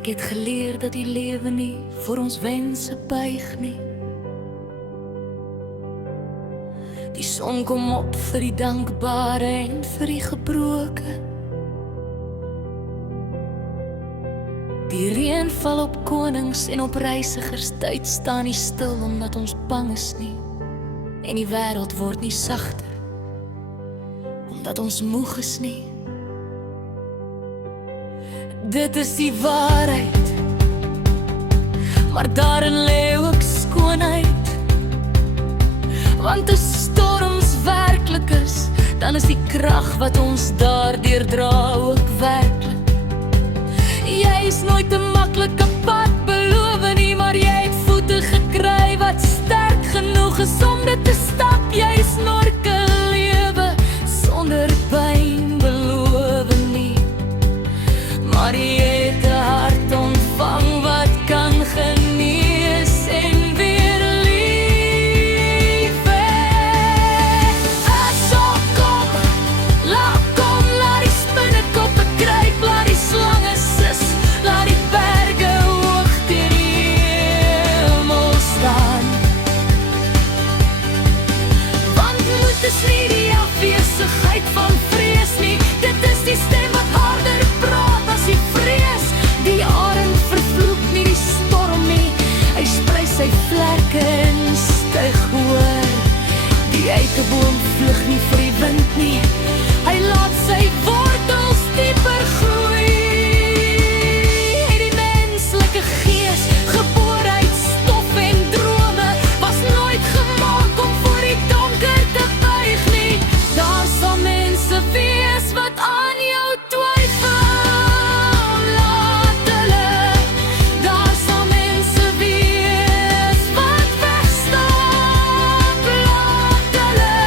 Ek het geleer dat die lewe nie vir ons wense buig nie. Die son kom op vir die dankbare en vir die gebroke. Die reën val op konings en op reisigers. Tyd staan nie stil omdat ons bang is nie. En die wêreld word nie sagter omdat ons moeg is nie. Dit is die waarheid, maar daarin lê ook skoonheid. Want as storms werklik is, dan is die krag wat ons daardeur dra ook werklik. Jy is nooit 'n maklike pad beloof nie, maar jy het voete gekry wat sterk genoeg is om dit te stap. Jy snorke lewe sonder pyn beloof nie, maar jy het 'n hart ontvang wat kan genees en weer lief hê. As kom, laat die spinnekoppe kruip, laat die slange sis, laat die berge hoog teen die hemel staan. Want moed is nie die afwesigheid van vrees nie, dit is die stem wat harder praat as die vrees. Die arend vervloek nie die storm nie, hy sprei sy vlerke en styg hoor. Die eikeboom vlug nie vir die wind nie, hy laat sy wortels dieper groei. Die menslike gees, gebore uit stof en drome, was nooit gemaak om voor die donker te buig nie. Daar sal mense wees wat aan jou twyfel, laat hulle. Daar sal mense wees wat wegstap, laat hulle.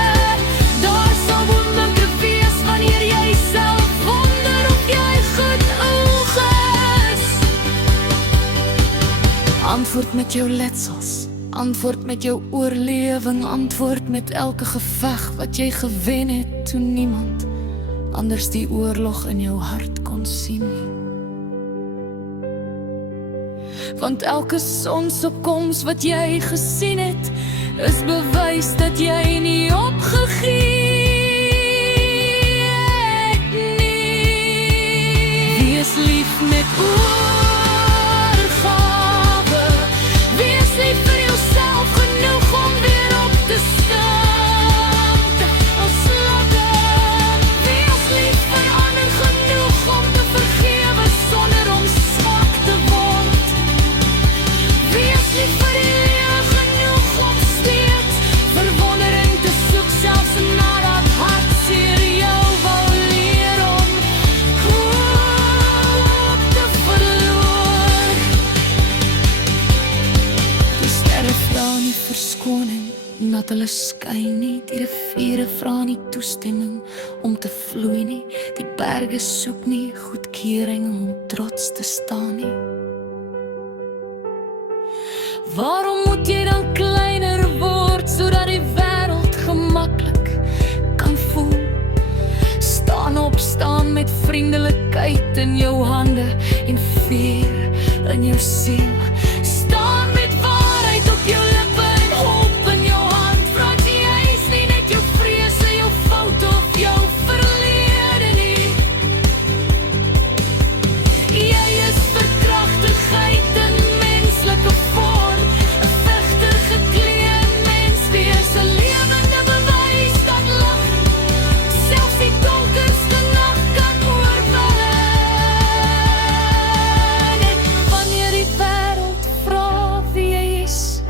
Daar sal wonderlike wees wanneer jy self wonder of jy goed oog is. Antwoord met jou letsels, antwoord met jou oorlewing, antwoord met elke geveg wat jy gewen het toe niemand anders die oorlog in jou hart kon sien nie. Want elke sonsopkoms wat jy gesien het, is bewys dat jy nie opgegee het nie. Wees lief met oorgawe, wees lief vir jouself genoeg om weer op te staan. As slappe, wees lief vir ander genoeg om te vergewe sonder om swak te word. Wees lief vir die lewe genoeg om steeds verwondering te soek, selfs nadat hartseer jou wou leer om hoop te verloor. Die sterre vra nie verskoning omdat hulle skyn nie, die riviere vra nie toestemming om te vloei nie, die berge soek nie goedkeuring om trots te staan nie. Waarom moet jy dan kleiner word, sodat die wêreld gemaklik kan voel? Staan met vriendelikheid in jou hande en vuur in jou siel. Staan met waarheid op jou lippe en hoop in jou hand. Vraag jy is nie net jou vrese, jou fout of jou verlede nie. Jy is verkragtigheid in menslike vorm, 'n vegter geklee in menswees, 'n lewende bewys dat lig selfs die donkerste nag kan oorwin. En wanneer die wêreld vra wie jy is,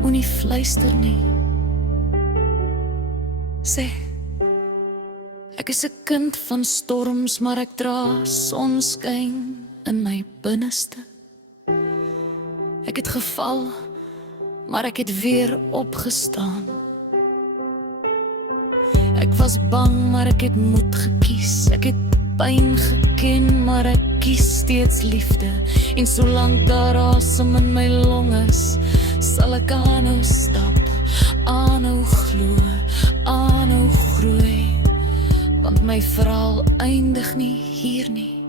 moenie fluister nie. Sê, ek is 'n kind van storms, maar ek dra sonskyn in my binneste. Ek het geval, maar ek het weer opgestaan. Ek was bang, maar ek het moed gekies. Ek het pyn geken, maar ek kies steeds liefde. En solank daar asem in my longe is, sal ek aanhou stap, aanhou glo, aanhou groei. Want my verhaal eindig nie hier nie.